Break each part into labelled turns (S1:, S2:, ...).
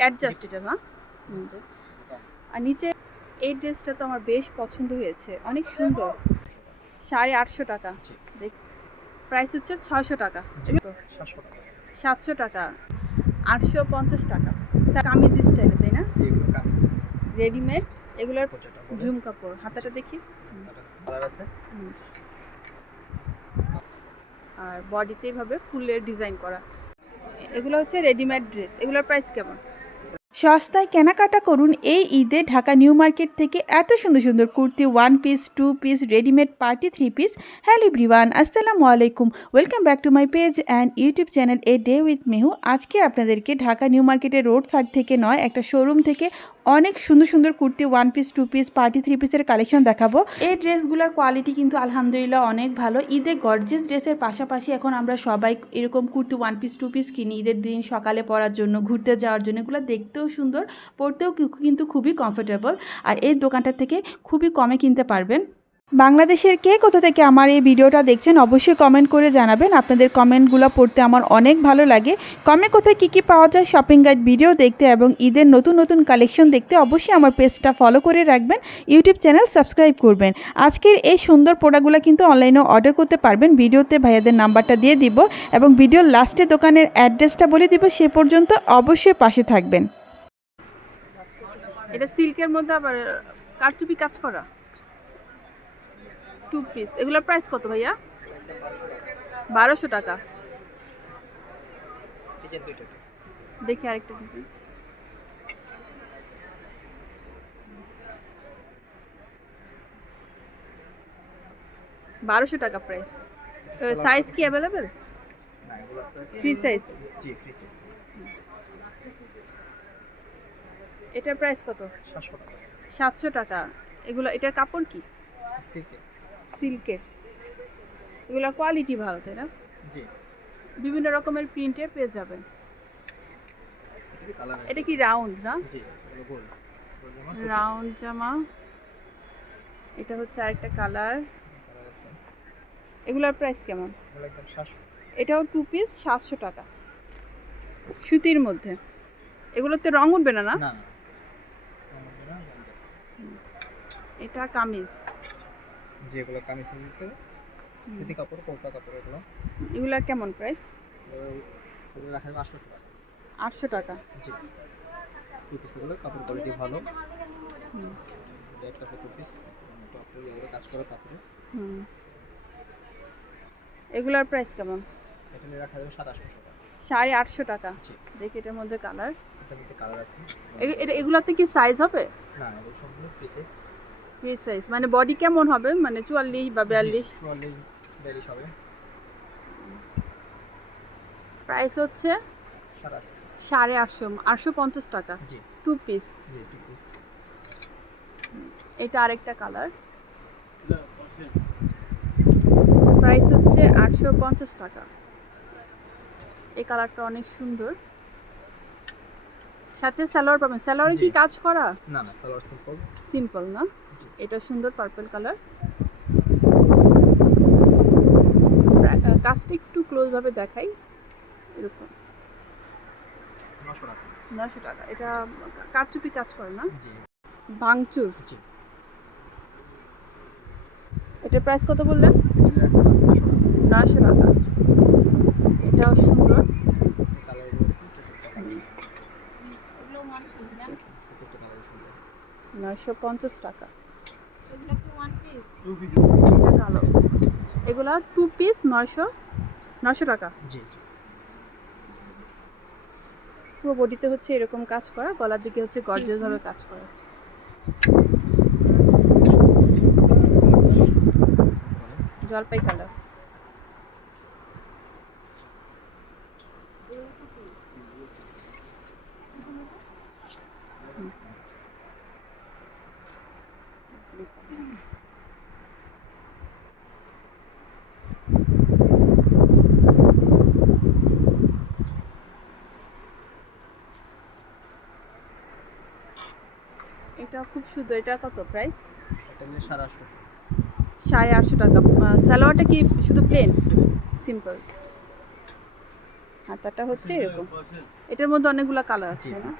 S1: Adjust এটা না। আর নিচে এই ড্রেসটা তো আমার বেশ পছন্দ হয়েছে। অনেক সুন্দর। সাড়ে আটশো টাকা। দেখ প্রাইস হচ্ছে ছয়শো টাকা।
S2: সাতশো টাকা।
S1: আটশো পঞ্চাশ টাকা। স্যার কামিজ স্টাইলে তাই না? রেডিমেড এগুলোর ঝুম কাপড়। হাতাটা দেখি। আর বডিতে এইভাবে ফুলের ডিজাইন করা। এগুলো হচ্ছে রেডিমেড ড্রেস এগুলোর প্রাইস কেমন? সস্তায় কেনাকাটা করুন এই ঈদে ঢাকা নিউ মার্কেট থেকে এত সুন্দর সুন্দর kurti one piece two piece readymade party three piece hello everyone আসসালামু আলাইকুম। Welcome back to my page and YouTube channel a day with Mehu আজকে আপনাদেরকে ঢাকা নিউ মার্কেটের রোড সাইড থেকে নয়, একটা শোরুম থেকে অনেক সুন্দর সুন্দর kurti one piece two piece party three পিসের কালেকশন দেখাবো। এই ড্রেসগুলোর কোয়ালিটি কিন্তু আলহামদুলিল্লাহ অনেক ভালো। ঈদে গর্জেস ড্রেসের পাশাপাশি এখন আমরা সবাই এরকম kurti one piece two piece কিনি ঈদের দিন, সকালে পরার জন্য, ঘুরতে যাওয়ার জন্য। এগুলো দেখতেও সুন্দর, পরতেও কিন্তু খুবই কমফোর্টেবল আর এই দোকানটা থেকে খুবই কমে কিনতে পারবেন। বাংলাদেশের কে কোথা থেকে আমার এই ভিডিওটা দেখছেন অবশ্যই কমেন্ট করে জানাবেন। আপনাদের কমেন্টগুলো পড়তে আমার অনেক ভালো লাগে। কমে কোথায় কী কী পাওয়া যায় শপিং গাইড ভিডিও দেখতে এবং ঈদের নতুন নতুন কালেকশন দেখতে অবশ্যই আমার পেজটা ফলো করে রাখবেন ইউটিউব চ্যানেল সাবস্ক্রাইব করবেন। আজকের এই সুন্দর প্রোডাক্টগুলো কিন্তু অনলাইনে অর্ডার করতে পারবেন। ভিডিওতে ভাইয়াদের নাম্বারটা দিয়ে দিব এবং ভিডিওর লাস্টে দোকানের অ্যাড্রেসটা বলে দিব, সে পর্যন্ত অবশ্যই পাশে থাকবেন। এটা সিল্কের মধ্যে আবার কারচুপি কাজ করা। টু পিস এগুলোর প্রাইস কত ভাইয়া? বারোশো টাকা। দেখি আরেকটা দেখি। বারোশো টাকা প্রাইস সাইজ কি অ্যাভেলেবেল ফ্রি সাইজ
S2: জি ফ্রি সাইজ
S1: এটার প্রাইস কত?
S2: সাতশো টাকা।
S1: এগুলো এটার কাপড় কি?
S2: সিল্কে
S1: সিল্কের। এগুলোর কোয়ালিটি ভালো তাই না?
S2: জি।
S1: বিভিন্ন রকমের প্রিন্টে পেয়ে যাবেন। এটা কি রাউন্ড না? রাউন্ড জামা এটা হচ্ছে আরেকটা কালার এগুলোর প্রাইস কেমন? এটাও টু পিস সাতশো টাকা। সুতির মধ্যে। এগুলোতে রং উঠবে না না। এটা কামিজ।
S2: জি এগুলো কামিজের মধ্যে সুতি কাপড় কৌটা কাপড় এগুলো।
S1: এগুলা কেমন প্রাইস
S2: এগুলো- রাখা যাবে আটশোশো টাকা।
S1: আটশো টাকা।
S2: জি। টু পিস এগুলো কাপড় কোয়ালিটি ভালো। একটা আছে টু পিস কাজ করে পাথরে
S1: হুম। এগুলার প্রাইস কেমন?
S2: এটা রাখা যাবে সাত আটশোশো টাকা।
S1: সাড়ে আটশো টাকা।
S2: জি।
S1: দেখি এটার মধ্যে কালার
S2: এটার মধ্যে কালার আছে।
S1: এটা এগুলাতে কি সাইজ হবে?
S2: না এগুলো ফ্রি সাইজ
S1: ফ্রি সাইজ মানে বডি কেমন হবে? মানে চুয়াল্লিশ বা বিয়াল্লিশ?
S2: চুয়াল্লিশ হবে।
S1: প্রাইস হচ্ছে সাড়ে আটশো। আটশো পঞ্চাশ টাকা। টু পিস এটা আরেকটা কালার প্রাইস হচ্ছে আটশো পঞ্চাশ টাকা। এই কালারটা অনেক সুন্দর। সাথে সালোয়ার পাবেন। সালোয়ারে কি কাজ করা?
S2: না না সালোয়ার সিম্পল
S1: সিম্পল না? এটা সুন্দর পার্পল কালার কাজটা একটু ক্লোজ ভাবে দেখাই। এরকম।
S2: নশো টাকা।
S1: এটা কারচুপি কাজ করে না? ভাঙচুর। এটার প্রাইস কত বললেন?
S2: নশো টাকা।
S1: এটাও সুন্দর
S2: কালারগুলো প্রত্যেকটা কালার সুন্দর
S1: নয়শো পঞ্চাশ টাকা।
S2: টু ভিডিও
S1: এটা কালো। এগুলা টু পিস নয়শো নয়শো টাকা।
S2: জি।
S1: পুরো বডিতে হচ্ছে এরকম কাজ করা গলার দিকে হচ্ছে গর্জেস ভাবে কাজ করা। জলপাই কালার। সুন্দর এটা কত প্রাইস
S2: সাড়ে
S1: আটশো। টাকা। সালোয়ারটা কি শুধু প্লেন সিম্পল হাতাটা হচ্ছে এরকম। এটার মধ্যে অনেকগুলো কালার আছে না?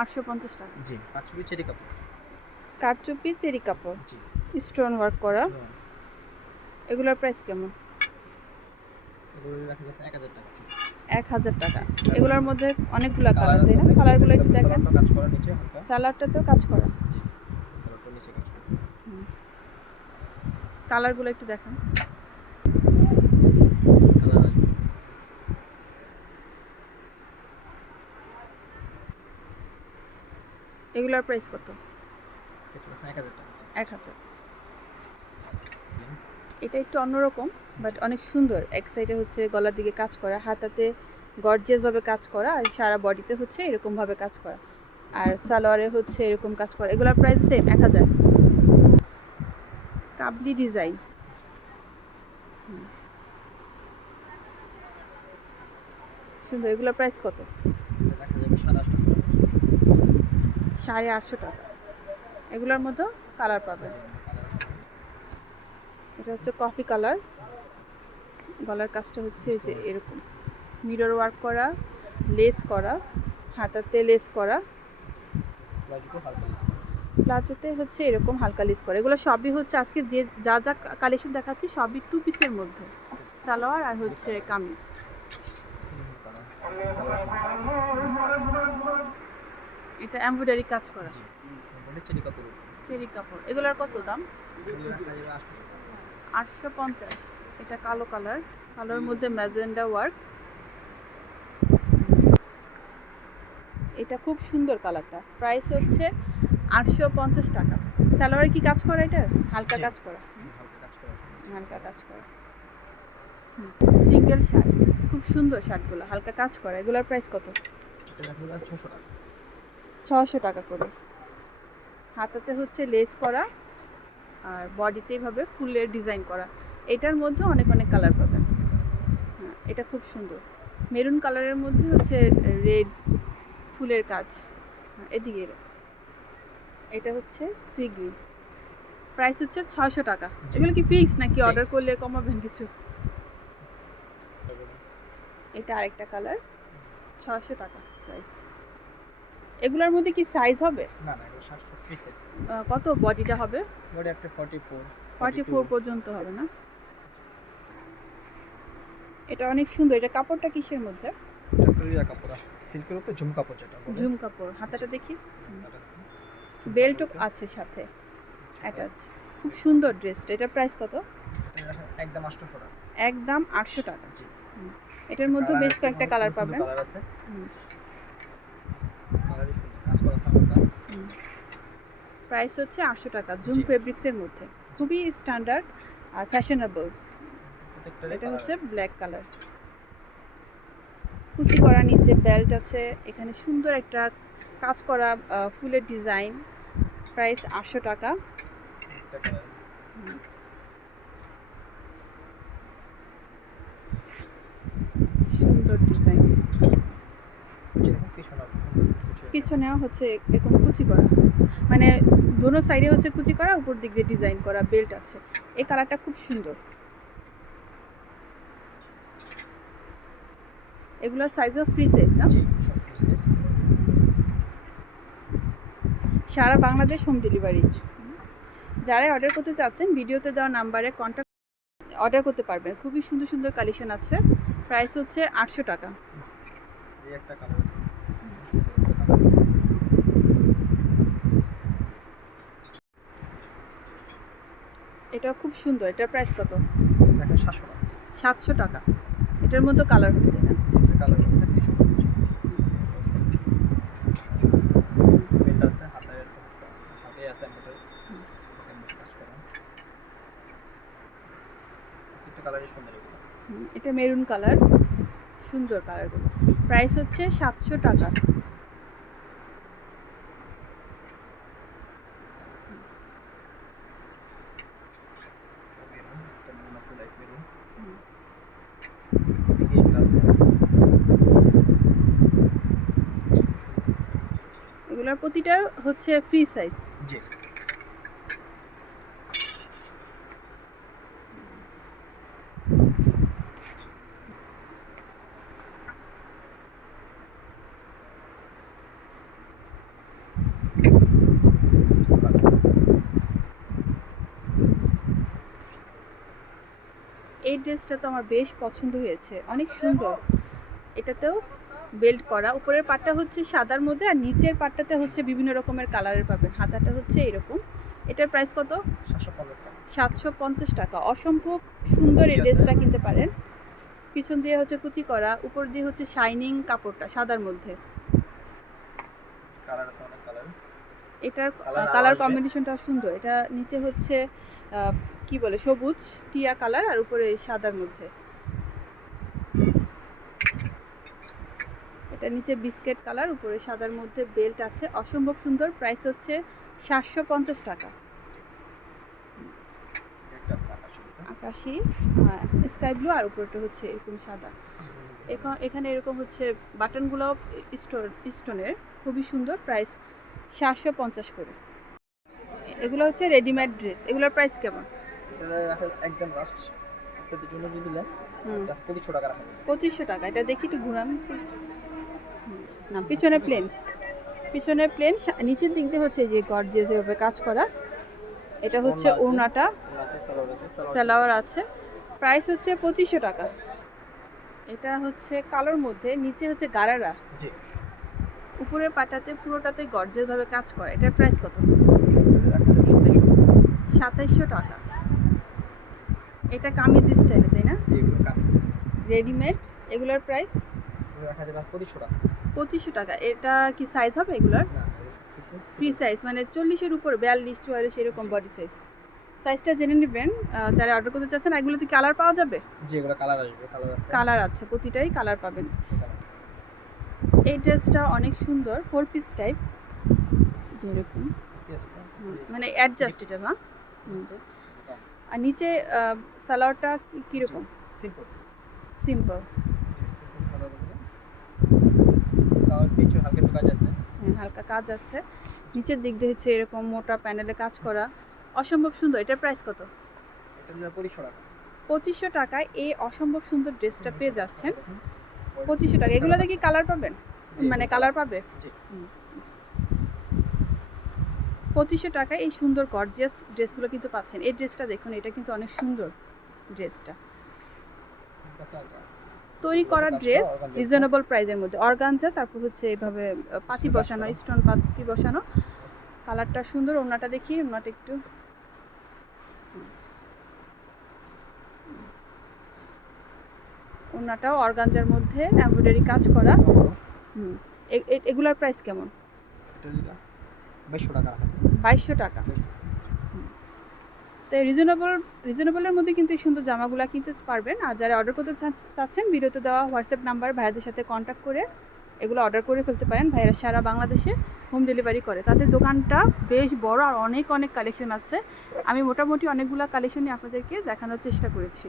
S1: আটশো পঞ্চাশ টাকা।
S2: জি পাঁচশো চেরি কাপড়।
S1: কারচুপি চেরি কাপড়।
S2: জি।
S1: স্টোন ওয়ার্ক করা। এগুলোর প্রাইস কেমন?
S2: এক হাজার টাকা।
S1: এগুলোর মধ্যে অনেকগুলো কালার তাই না? কালারগুলো একটু দেখেন।
S2: নিচে হালকা।
S1: কাজ করা। কালারগুলো একটু দেখেন। এগুলোর প্রাইস কত?
S2: এক হাজার।
S1: এটা একটু অন্যরকম বাট অনেক সুন্দর। এক সাইডে হচ্ছে গলার দিকে কাজ করা, হাতাতে গর্জিয়াসভাবে কাজ করা, আর সারা বডিতে হচ্ছে এরকমভাবে কাজ করা। আর সালোয়ারে হচ্ছে এরকম কাজ করা। এগুলোর প্রাইস সেম এক হাজার। কাবলি ডিজাইন সুন্দর, এগুলোর প্রাইস কত?
S2: সাড়ে আটশো
S1: টাকা। এগুলোর মধ্যেও কালার পাবে এটা হচ্ছে কফি কালার গলার কাজটা হচ্ছে এই যে এরকম। মিরর ওয়ার্ক করা লেস করা হাতাতে লেস করা। প্লাজোতে হচ্ছে এরকম হালকা লেস করা। এগুলো সবই হচ্ছে আজকে যে যা যা কালেকশন দেখাচ্ছি সবই টু পিসের মধ্যে। সালোয়ার আর হচ্ছে কামিজ। এটা এমব্রয়ডারি কাজ করা।
S2: চেরি কাপড়।
S1: এগুলোর কত দাম?
S2: আটশো
S1: পঞ্চাশ। এটা কালো কালার। কালোর মধ্যে ম্যাজেন্ডা ওয়ার্ক। এটা খুব সুন্দর কালারটা। প্রাইস হচ্ছে আটশো পঞ্চাশ টাকা। সালোয়ারে কি কাজ করা এটা? হালকা কাজ করা।
S2: হালকা কাজ করা
S1: সিঙ্গেল শার্ট। খুব সুন্দর শার্টগুলো। হালকা কাজ করা। এগুলোর প্রাইস কত?
S2: ছশো টাকা
S1: করে। হাতাতে হচ্ছে লেস করা। আর বডিতে এইভাবে ফুলের ডিজাইন করা এটার মধ্যে অনেক অনেক কালার পাবেন। হ্যাঁ এটা খুব সুন্দর। মেরুন কালারের মধ্যে হচ্ছে রেড ফুলের কাজ। হ্যাঁ, এদিকে এটা হচ্ছে সি গ্রিন প্রাইস হচ্ছে ছশো টাকা। এগুলো কি ফিক্স নাকি অর্ডার করলে কমাবেন কিছু? এটা আরেকটা কালার ছশো টাকা প্রাইস এগুলোর মধ্যে কি সাইজ হবে?
S2: না না এগুলো সাতশো ফ্রি সাইজ
S1: আহ, কত বডিটা হবে?
S2: বডি একটা ফর্টি ফোর
S1: ফর্টি ফোর পর্যন্ত হবে না? এটা অনেক সুন্দর। এটা কাপড়টা কিসের মধ্যে?
S2: এটা কাপড় সিল্কের উপরে ঝুম কাপড় যেটা।
S1: ঝুম কাপড়। হাতাটা দেখি।
S2: এটা
S1: বেল্টও আছে সাথে। অ্যাটাচ খুব সুন্দর ড্রেসটা এটার প্রাইস কত?
S2: একদম আটশোশো টাকা।
S1: একদম আটশো টাকা।
S2: জি।
S1: এটার মধ্যে বেশ কয়েকটা কালার পাবেন।
S2: কালার আছে
S1: হুম।
S2: কালারই সুন্দর কাজ করা আছে হালকা
S1: প্রাইস হচ্ছে আটশো টাকা জুম। ফেব্রিক্সের মধ্যে। খুবই স্ট্যান্ডার্ড আর ফ্যাশনেবল এটা হচ্ছে ব্ল্যাক কালার কুচি করা নিচে বেল্ট আছে এখানে সুন্দর একটা কাজ করা ফুলের ডিজাইন প্রাইস আটশো টাকা। সুন্দর ডিজাইন
S2: যেরকম পিছনে আরও সুন্দর কিছু
S1: পিছনেও হচ্ছে এরকম কুচি করা। মানে দোনো সাইডে হচ্ছে কুচি করা উপর দিক দিয়ে ডিজাইন করা বেল্ট আছে। এই কালারটা খুব সুন্দর। এগুলোর সাইজও ফ্রি সাইজ না? সারা বাংলাদেশ হোম ডেলিভারি যারাই অর্ডার করতে চাচ্ছেন ভিডিওতে দেওয়া নাম্বারে কন্ট্যাক্ট অর্ডার করতে পারবেন। খুবই সুন্দর সুন্দর কালেকশন আছে। প্রাইস হচ্ছে আটশো টাকা।
S2: এই একটা কালার আছে সুন্দর একটা colour।
S1: এটা খুব সুন্দর। এটার প্রাইস কত?
S2: সাতশো টাকা।
S1: সাতশো টাকা। এটার মধ্যে কালার হবে তাই না?
S2: কালার আছে আছে হাতে। আছে কালারই সুন্দর
S1: এটা মেরুন কালার সুন্দর কালারগুলো প্রাইস হচ্ছে সাতশো টাকা
S2: মেরুন একটা মেরুন আছে লাইট মেরুন
S1: হুম।
S2: সিগেট আছে সুন্দর
S1: এগুলোর প্রতিটা হচ্ছে ফ্রি সাইজ
S2: জি।
S1: এই ড্রেসটা তো আমার বেশ পছন্দ হয়েছে। অনেক সুন্দর। এটাতেও বেল্ট করা। উপরের পাটটা হচ্ছে সাদার মধ্যে আর নিচের পাটটাতে হচ্ছে বিভিন্ন রকমের কালারের পাবেন। হাতাটা হচ্ছে এরকম। এটার প্রাইস কত?
S2: সাতশো পঞ্চাশ টাকা।
S1: অসম্ভব সুন্দর এই ড্রেসটা কিনতে পারেন। পিছন দিয়ে হচ্ছে কুচি করা উপর দিয়ে হচ্ছে শাইনিং কাপড়টা সাদার মধ্যে। এটার কালার। কম্বিনেশনটা সুন্দর। এটা নিচে হচ্ছে কি বলে সবুজ টিয়া কালার আর উপরে সাদার মধ্যে। এটা নিচে বিস্কেট কালার উপরে সাদার মধ্যে বেল্ট আছে। অসম্ভব সুন্দর প্রাইস হচ্ছে সাতশো পঞ্চাশ টাকা।
S2: আকাশি
S1: স্কাই ব্লু আর উপরটা হচ্ছে এরকম সাদা। এখন এরকম হচ্ছে বাটনগুলো স্টোন স্টোনের খুবই সুন্দর প্রাইস সাতশো পঞ্চাশ করে। এগুলো হচ্ছে রেডিমেড ড্রেস এগুলোর প্রাইস কেমন?
S2: একদম লাস্ট আপনাদের জন্য যদি নেন পঁচিশশো টাকা রাখা
S1: পঁচিশশো টাকা। এটা দেখি একটু ঘুরান। পিছনে প্লেন পিছনে প্লেন নিচের দিক দিয়ে হচ্ছে যে গর্জিয়াস এভাবে কাজ করা। এটা হচ্ছে। ওড়নাটা।
S2: আছে, সালোয়ার আছে,
S1: প্রাইস হচ্ছে পঁচিশশো টাকা। এটা হচ্ছে কালোর মধ্যে নিচে হচ্ছে গারারা। উপরের পাটাতে পুরোটাতে গর্জিয়াস ভাবে কাজ করা। এটার প্রাইস কত?
S2: সাতাইশশো টাকা।
S1: এটা কামিজ স্টাইলে তাই না? রেডিমেড এগুলোর প্রাইস
S2: পঁচিশশো টাকা।
S1: পঁচিশশো টাকা। এটা কি সাইজ হবে এগুলোর? ফ্রি সাইজ মানে চল্লিশের উপর বিয়াল্লিশ চুয়াল্লিশ এরকম বডি সাইজ সাইজটা জেনে নেবেন যারা অর্ডার করতে চাচ্ছেন এগুলো এগুলোতে কালার পাওয়া যাবে?
S2: জি এগুলো কালার আসবে কালার আছে।
S1: কালার আছে প্রতিটাই কালার পাবেন। এই ড্রেসটা অনেক সুন্দর ফোর পিস টাইপ যেরকম। মানে অ্যাডজাস্ট এটা না। আর নিচে সালোয়ারটা কীরকম?
S2: সিম্পল
S1: সিম্পল
S2: সালোয়ার হবে তাও কিছু হালকা একটু কাজ আছে।
S1: হ্যাঁ হালকা কাজ আছে। নিচের দিক দিয়ে হচ্ছে এরকম মোটা প্যানেলে কাজ করা। অসম্ভব সুন্দর। এটার প্রাইস কত?
S2: এটা পঁচিশশো টাকা।
S1: পঁচিশশো টাকায় এই অসম্ভব সুন্দর ড্রেসটা পেয়ে যাচ্ছেন। পঁচিশশো টাকা। এগুলো দেখি কালার পাবেন? মানে কালার পাবে? পঁচিশশো টাকায় এই সুন্দর গর্জিয়াস ড্রেসগুলো কিন্তু পাচ্ছেন। এই ড্রেসটা দেখুন এটা কিন্তু অনেক সুন্দর ড্রেসটা। তৈরি করা ড্রেস। রিজনেবল প্রাইসের মধ্যে। অর্গানজা তারপর হচ্ছে এইভাবে পাতি বসানো স্টোন পাতি বসানো। কালারটা সুন্দর ওনাটা দেখি ওনাটা একটু। ওনাটাও অর্গানজার মধ্যে এমব্রয়ডারি কাজ করা। হুম এগুলার প্রাইস কেমন?
S2: বাইশশো টাকা।
S1: বাইশশো টাকা। তো রিজনেবল রিজনেবলের মধ্যে কিন্তু এই সুন্দর জামাগুলো কিনতে পারবেন। আর যারা অর্ডার করতে চাচ্ছেন ভিডিওতে দেওয়া হোয়াটসঅ্যাপ নাম্বার ভাইয়াদের সাথে কন্ট্যাক্ট করে এগুলো অর্ডার করে ফেলতে পারেন। ভাইয়েরা সারা বাংলাদেশে হোম ডেলিভারি করে। তাদের দোকানটা বেশ বড় আর অনেক অনেক কালেকশন আছে। আমি মোটামুটি অনেকগুলো কালেকশনই আপনাদেরকে দেখানোর চেষ্টা করেছি।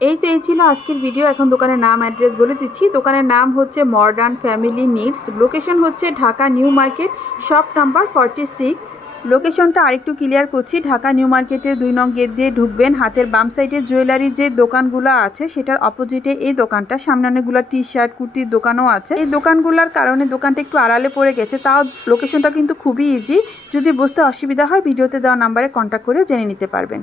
S1: এই তো এই ছিল আজকের ভিডিও এখন দোকানের নাম অ্যাড্রেস বলে দিচ্ছি। দোকানের নাম হচ্ছে মডার্ন ফ্যামিলি নিডস লোকেশন হচ্ছে Dhaka new market shop number forty six লোকেশনটা আরেকটু ক্লিয়ার করছি। ঢাকা নিউ মার্কেটের দুই নং গেট দিয়ে ঢুকবেন। হাতের বাম সাইডে জুয়েলারি যে দোকানগুলো আছে, সেটার অপোজিটে এই দোকানটা। সামনে অনেকগুলো টি শার্ট কুর্তির দোকানও আছে। এই দোকানগুলোর কারণে দোকানটা একটু আড়ালে পড়ে গেছে। তাও লোকেশনটা কিন্তু খুবই ইজি যদি বুঝতে অসুবিধা হয়, ভিডিওতে দেওয়া নাম্বারে কন্ট্যাক্ট করেও জেনে নিতে পারবেন।